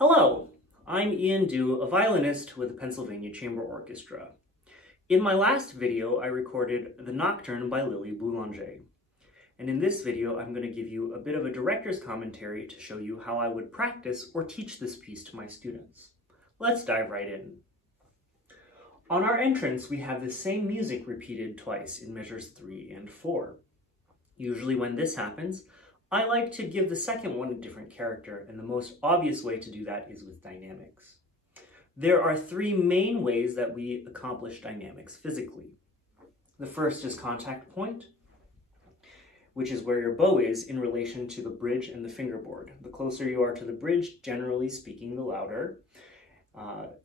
Hello, I'm Ian Dew, a violinist with the Pennsylvania Chamber Orchestra. In my last video, I recorded the Nocturne by Boulanger. And in this video, I'm going to give you a bit of a director's commentary to show you how I would practice or teach this piece to my students. Let's dive right in. On our entrance, we have the same music repeated twice in measures 3 and 4. Usually when this happens, I like to give the second one a different character, and the most obvious way to do that is with dynamics. There are three main ways that we accomplish dynamics physically. The first is contact point, which is where your bow is in relation to the bridge and the fingerboard. The closer you are to the bridge, generally speaking, the louder.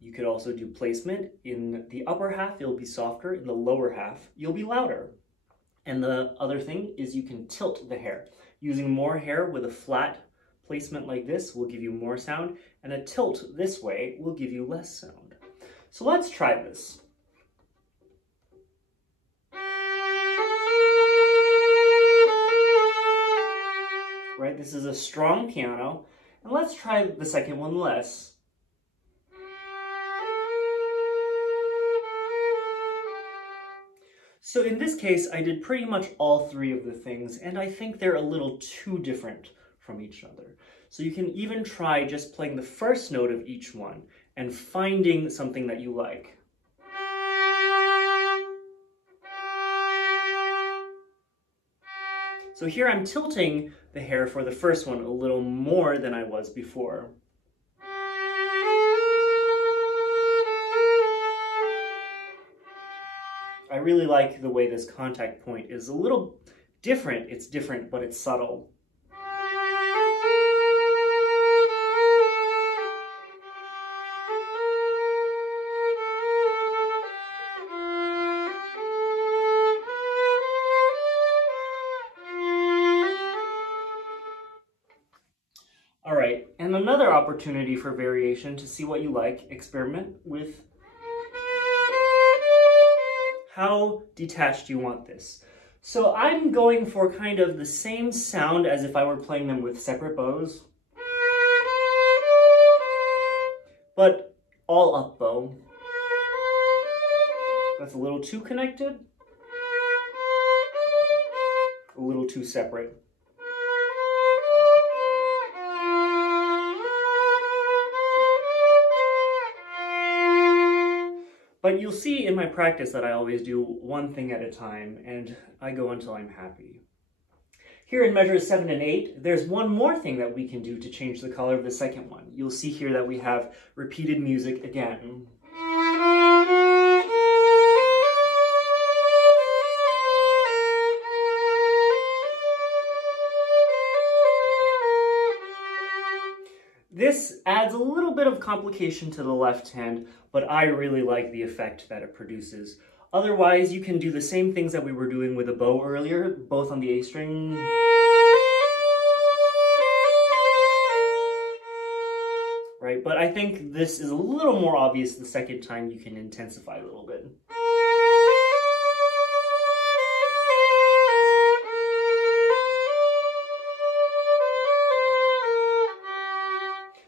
You could also do placement. In the upper half, you'll be softer. In the lower half, you'll be louder. And the other thing is you can tilt the hair. Using more hair with a flat placement like this will give you more sound, and a tilt this way will give you less sound. So let's try this. Right, this is a strong piano, and let's try the second one less. So in this case, I did pretty much all three of the things, and I think they're a little too different from each other. So you can even try just playing the first note of each one and finding something that you like. So here I'm tilting the hair for the first one a little more than I was before. I really like the way this contact point is a little different. It's different, but it's subtle. All right, and another opportunity for variation to see what you like, experiment with how detached you want this. So I'm going for kind of the same sound as if I were playing them with separate bows, but all up bow. That's a little too connected, a little too separate. But you'll see in my practice that I always do one thing at a time, and I go until I'm happy. Here in measures 7 and 8, there's one more thing that we can do to change the color of the second one. You'll see here that we have repeated music again. This adds a little bit of complication to the left hand, but I really like the effect that it produces. Otherwise, you can do the same things that we were doing with the bow earlier, both on the A string right? But I think this is a little more obvious the second time. You can intensify a little bit.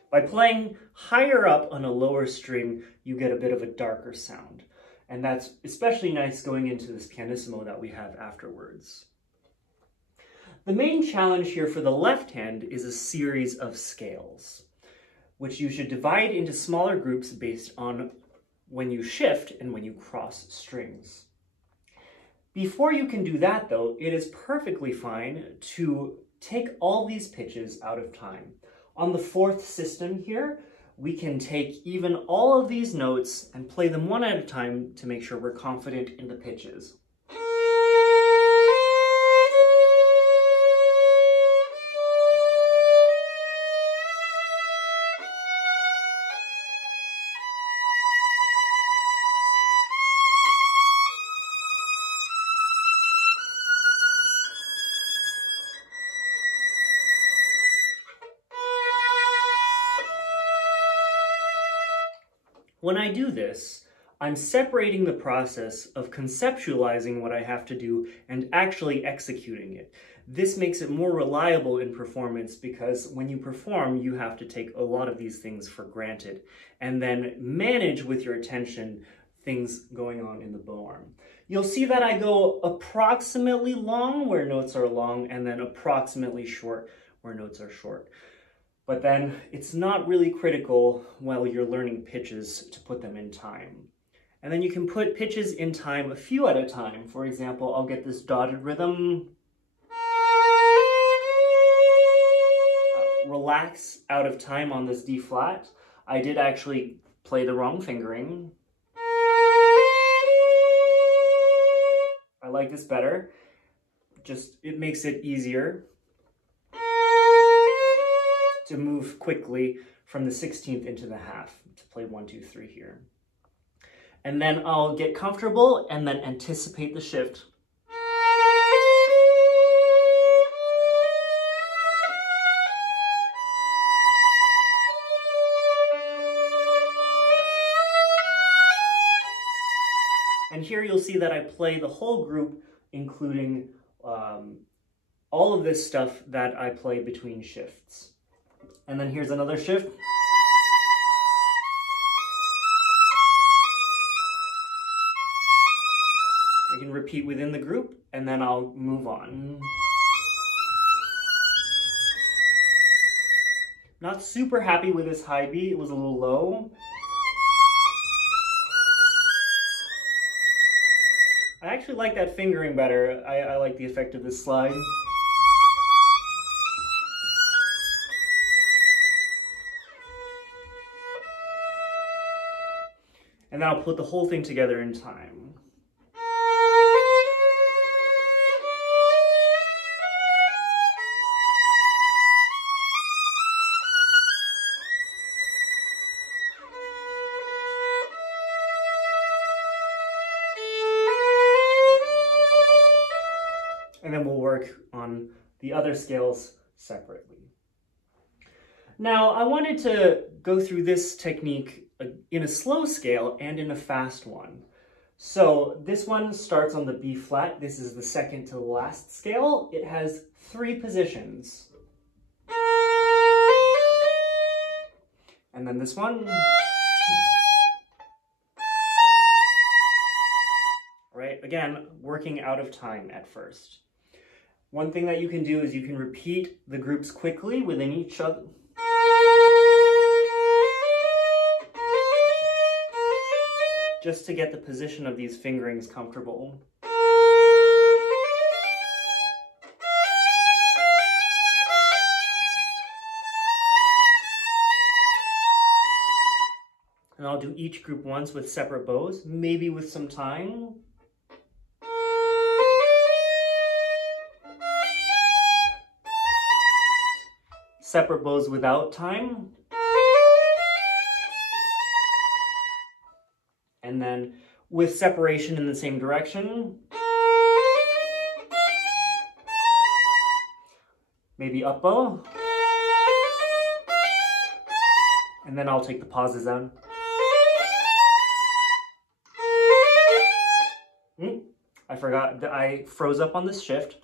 By playing higher up on a lower string, you get a bit of a darker sound. And that's especially nice going into this pianissimo that we have afterwards. The main challenge here for the left hand is a series of scales, which you should divide into smaller groups based on when you shift and when you cross strings. Before you can do that, though, it is perfectly fine to take all these pitches out of time. On the fourth system here, we can take even all of these notes and play them one at a time to make sure we're confident in the pitches. When I do this, I'm separating the process of conceptualizing what I have to do and actually executing it. This makes it more reliable in performance because when you perform, you have to take a lot of these things for granted and then manage with your attention things going on in the bow arm. You'll see that I go approximately long where notes are long and then approximately short where notes are short. But then it's not really critical while you're learning pitches to put them in time. And then you can put pitches in time a few at a time. For example, I'll get this dotted rhythm. Relax out of time on this D flat. I did actually play the wrong fingering. I like this better. It makes it easier to move quickly from the 16th into the half to play 1, 2, 3 here. And then I'll get comfortable and then anticipate the shift. And here you'll see that I play the whole group, including all of this stuff that I play between shifts. And then here's another shift. I can repeat within the group, and then I'll move on. Not super happy with this high B, it was a little low. I actually like that fingering better. I like the effect of this slide. And then I'll put the whole thing together in time. And then we'll work on the other scales separately. Now, I wanted to go through this technique in a slow scale and in a fast one. So this one starts on the B flat. This is the second to the last scale. It has 3 positions. And then this one. Right, again, working out of time at first. One thing that you can do is you can repeat the groups quickly within each other. Just to get the position of these fingerings comfortable. And I'll do each group once with separate bows, maybe with some time. Separate bows without time. And then with separation in the same direction. Maybe up bow. And then I'll take the pauses out. I forgot that I froze up on this shift.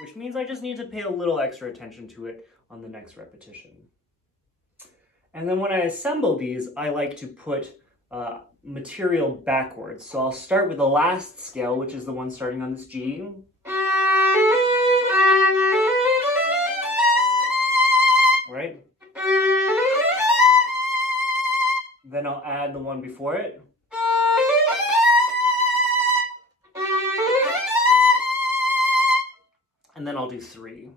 Which means I just need to pay a little extra attention to it on the next repetition. And then when I assemble these, I like to put material backwards. So I'll start with the last scale, which is the one starting on this G. Right? Then I'll add the one before it. And then I'll do 3.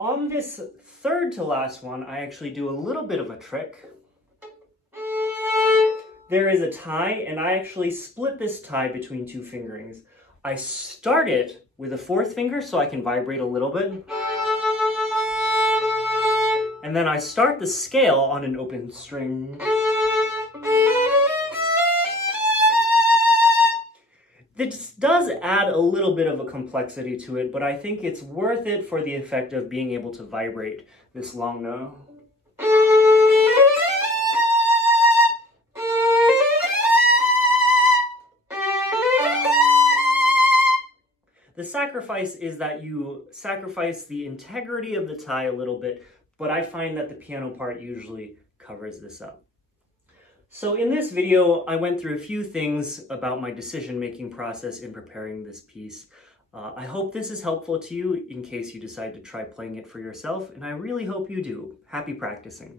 On this third to last one, I actually do a little bit of a trick. There is a tie, and I actually split this tie between 2 fingerings. I start it with a 4th finger so I can vibrate a little bit. And then I start the scale on an open string. This does add a little bit of a complexity to it, but I think it's worth it for the effect of being able to vibrate this long note. The sacrifice is that you sacrifice the integrity of the tie a little bit, but I find that the piano part usually covers this up. So in this video, I went through a few things about my decision-making process in preparing this piece. I hope this is helpful to you in case you decide to try playing it for yourself, and I really hope you do. Happy practicing.